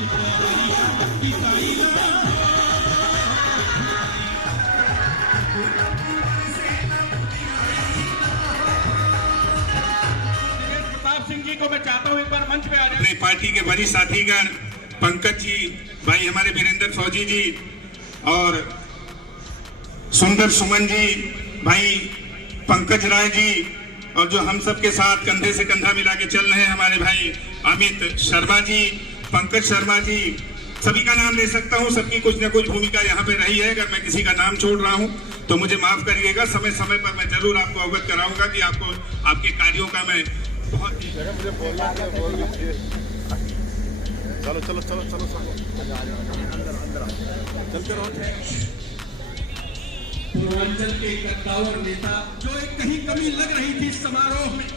सिंह जी को मैं चाहता हूं एक बार मंच पे आ जाए। अपने पार्टी के वरिष्ठ साथीगण पंकज जी, भाई हमारे वीरेंद्र फौजी जी और सुंदर सुमन जी, भाई पंकज राय जी, और जो हम सब के साथ कंधे से कंधा मिला के चल रहे हैं हमारे भाई अमित शर्मा जी, पंकज शर्मा जी, सभी का नाम ले सकता हूं। सबकी कुछ न कुछ भूमिका यहाँ पे रही है। अगर मैं किसी का नाम छोड़ रहा हूं तो मुझे माफ करिएगा। समय समय पर मैं जरूर आपको अवगत कराऊंगा कि आपको आपके कार्यों का मैं बहुत मुझे बोलना है, बोल दीजिए। चलो चलो चलो चलो अंदर चलते रहो। पूर्वांचल के कद्दावर नेता जो एक कहीं कमी लग रही थी इस समारोह में,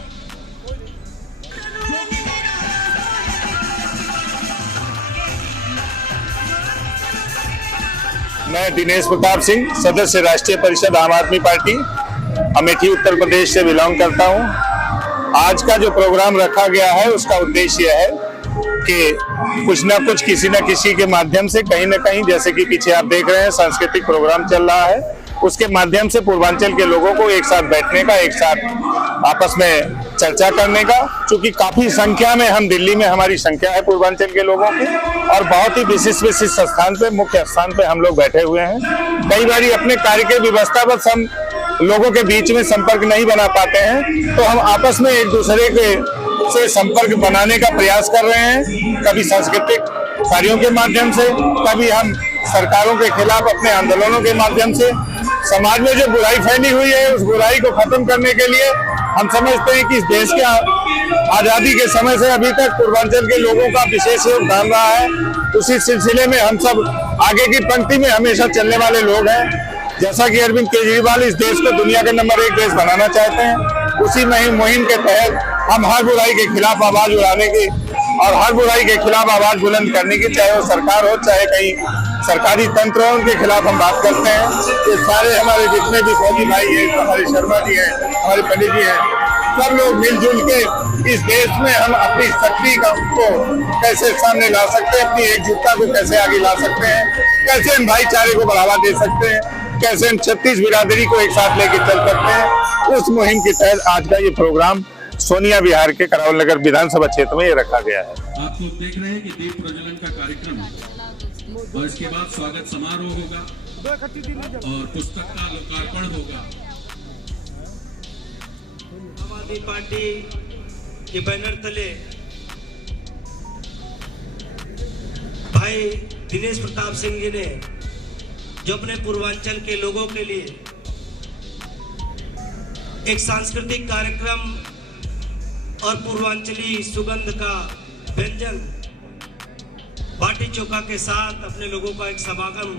मैं दिनेश प्रताप सिंह, सदस्य राष्ट्रीय परिषद आम आदमी पार्टी, अमेठी उत्तर प्रदेश से बिलोंग करता हूं। आज का जो प्रोग्राम रखा गया है उसका उद्देश्य है कि कुछ ना कुछ किसी न किसी के माध्यम से कहीं ना कहीं, जैसे कि पीछे आप देख रहे हैं सांस्कृतिक प्रोग्राम चल रहा है, उसके माध्यम से पूर्वांचल के लोगों को एक साथ बैठने का, एक साथ आपस में चर्चा करने का। चूंकि काफी संख्या में हम दिल्ली में हमारी संख्या है पूर्वांचल के लोगों की, और बहुत ही विशिष्ट विशिष्ट स्थान पे, मुख्य स्थान पे हम लोग बैठे हुए हैं। कई बार अपने कार्य के व्यवस्थावश हम लोगों के बीच में संपर्क नहीं बना पाते हैं, तो हम आपस में एक दूसरे के से संपर्क बनाने का प्रयास कर रहे हैं। कभी सांस्कृतिक कार्यों के माध्यम से, कभी हम सरकारों के खिलाफ अपने आंदोलनों के माध्यम से। समाज में जो बुराई फैली हुई है उस बुराई को खत्म करने के लिए हम समझते हैं कि इस देश के आजादी के समय से अभी तक पूर्वांचल के लोगों का विशेष योगदान रहा है। उसी सिलसिले में हम सब आगे की पंक्ति में हमेशा चलने वाले लोग हैं। जैसा कि अरविंद केजरीवाल इस देश को दुनिया के नंबर 1 देश बनाना चाहते हैं, उसी मुहिम के तहत हम हर बुराई के खिलाफ आवाज उठाने की और हर बुराई के खिलाफ आवाज बुलंद करने की, चाहे वो सरकार हो चाहे कहीं सरकारी तंत्र हो, उनके खिलाफ हम बात करते हैं। ये सारे हमारे जितने भी फौजी भाई हैं, हमारे शर्मा जी हैं, हमारे पंडित जी हैं, सब लोग मिलजुल के इस देश में हम अपनी शक्ति को कैसे सामने ला सकते हैं, अपनी एकजुटता को कैसे आगे ला सकते हैं, कैसे हम भाईचारे को बढ़ावा दे सकते हैं, कैसे हम 36 बिरादरी को एक साथ लेके चल सकते हैं। उस मुहिम के तहत आज का ये प्रोग्राम सोनिया विहार के करावल नगर विधानसभा क्षेत्र में ये रखा गया है। आप लोग देख रहे हैं कि दीप प्रज्वलन का कार्यक्रम और इसके बाद स्वागत समारोह होगा और पुस्तक का लोकार्पण होगा। आम आदमी पार्टी के बैनर तले भाई दिनेश प्रताप सिंह जी ने जो अपने पूर्वांचल के लोगों के लिए एक सांस्कृतिक कार्यक्रम और पूर्वांचली सुगंध का व्यंजन बाटी चोखा के साथ अपने लोगों का एक समागम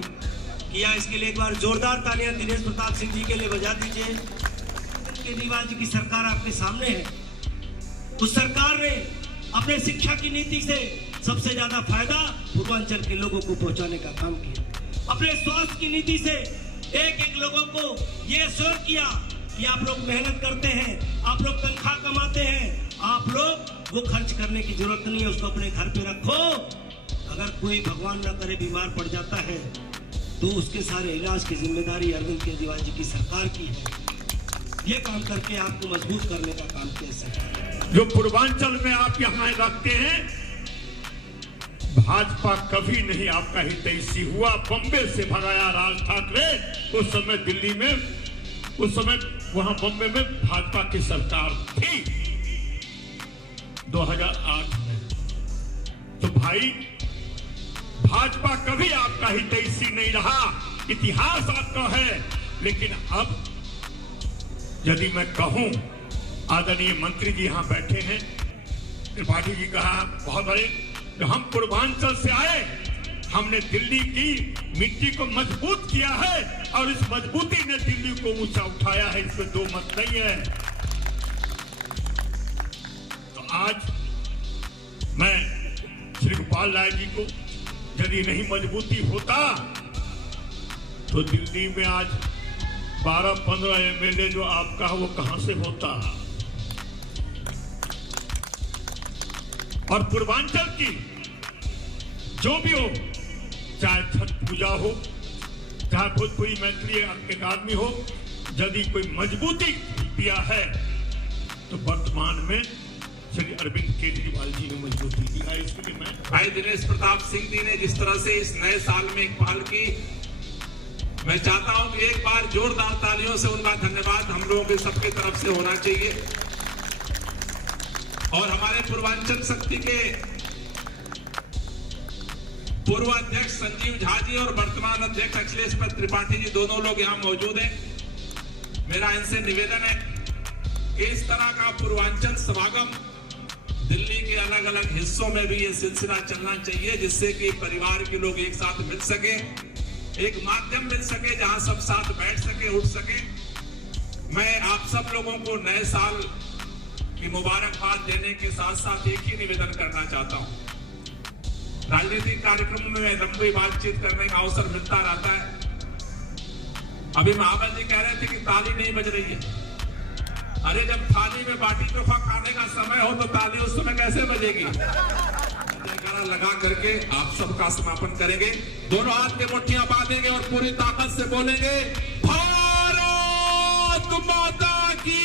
किया, इसके लिए एक बार जोरदार तालियां दिनेश प्रताप सिंह जी के लिए बजा दीजिए। केजरीवाल जी की सरकार आपके सामने है। उस सरकार ने अपने शिक्षा की नीति से सबसे ज्यादा फायदा पूर्वांचल के लोगों को पहुंचाने का काम किया। अपने स्वास्थ्य की नीति से एक लोगों को यह श्योर किया कि आप लोग मेहनत करते हैं, आप लोग तनख्वाह कमाते हैं, आप लोग वो खर्च करने की जरूरत नहीं है, उसको अपने घर पे रखो। अगर कोई भगवान ना करे बीमार पड़ जाता है तो उसके सारे इलाज की जिम्मेदारी अरविंद केजरीवाल जी की सरकार की है। ये काम करके आपको मजबूत करने का काम किया सरकार। जो पूर्वांचल में आप यहाँ रखते हैं, भाजपा कभी नहीं आपका हितैषी हुआ। बम्बे से भगाया राज ठाकरे, उस समय दिल्ली में, उस समय वहां बम्बे में भाजपा की सरकार थी 2008 में। तो भाई भाजपा कभी आपका हितैषी नहीं रहा, इतिहास आपका है। लेकिन अब यदि मैं कहूं, आदरणीय मंत्री जी यहाँ बैठे हैं, त्रिपाठी जी कहा बहुत बड़े, जो हम पूर्वांचल से आए, हमने दिल्ली की मिट्टी को मजबूत किया है और इस मजबूती ने दिल्ली को ऊंचा उठाया है, इसमें दो मत नहीं है। तो आज मैं श्री गोपाल राय जी को, यदि नहीं मजबूती होता तो दिल्ली में आज 12-15 एमएलए जो आपका है वो कहां से होता। और पूर्वांचल की जो भी हो, चाहे छठ पूजा हो, चाहे भोजपुरी मैथिली अकादमी हो, यदि कोई मजबूती दिया है तो वर्तमान में श्री अरविंद केजरीवाल जी ने मजबूती दिया है। इसके लिए मैं भाई दिनेश प्रताप सिंह जी ने जिस तरह से इस नए साल में एक पहल की, मैं चाहता हूं कि एक बार जोरदार तालियों से उनका धन्यवाद हम लोगों के सबके तरफ से होना चाहिए। और हमारे पूर्वांचल शक्ति के पूर्व अध्यक्ष संजीव झा जी और वर्तमान अध्यक्ष अखिलेश त्रिपाठी जी दोनों लोग यहां मौजूद हैं। मेरा इनसे निवेदन है कि इस तरह का पूर्वांचल समागम दिल्ली के अलग अलग हिस्सों में भी ये सिलसिला चलना चाहिए, जिससे कि परिवार के लोग एक साथ मिल सके, एक माध्यम मिल सके जहां सब साथ बैठ सके, उठ सके। मैं आप सब लोगों को नए साल की मुबारकबाद देने के साथ साथ एक ही निवेदन करना चाहता हूं। राजनीतिक कार्यक्रमों में लंबी बातचीत करने का अवसर मिलता रहता है। अभी महाबल जी कह रहे थे कि ताली नहीं बज रही है। अरे जब थाली में बाटी चोखा खाने का समय हो तो ताली उस समय कैसे बजेगी? जयकारा लगा करके आप सबका समापन करेंगे। दोनों हाथ के मुट्ठियां बांधेंगे और पूरी ताकत से बोलेंगे, भारत माता की